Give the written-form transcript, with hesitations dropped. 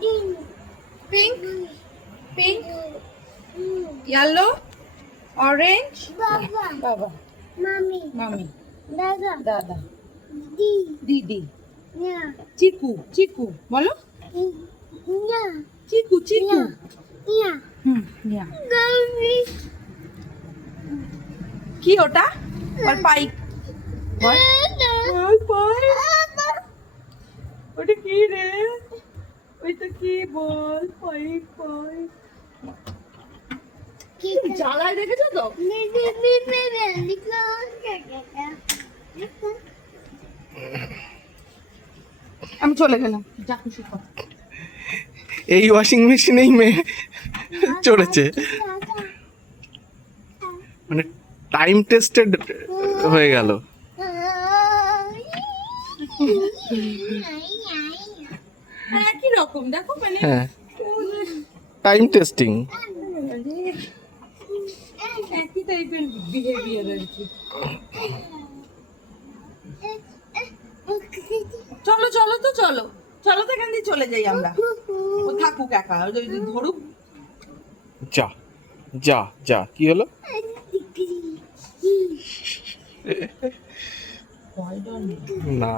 Pink pink yellow orange বাবা মামি দাদা দিদি চিকু চিকু বলো চিকু চিকু নিয়া কি ওটা বল পাইপ বল ওটা কি রে ওইটা কি বল পাইপ পাইপ জ্বালায় দেখেছো তো আমি চলে গেলাম যা খুশি কর এই ওয়াশিং মেশিনেই মেয়ে চড়েছে, মানে টাইম টেস্টেড হয়ে গেল। একই রকম দেখো মানে হ্যাঁ, টাইম টেস্টিং। একই টাইপের বিহেভিয়ার আর কি। চলো চলো তো চলো চলো তো এখান দিয়ে চলে যাই আমরা, ও থাকুক একা ধরুক। যা যা যা, কি হলো? না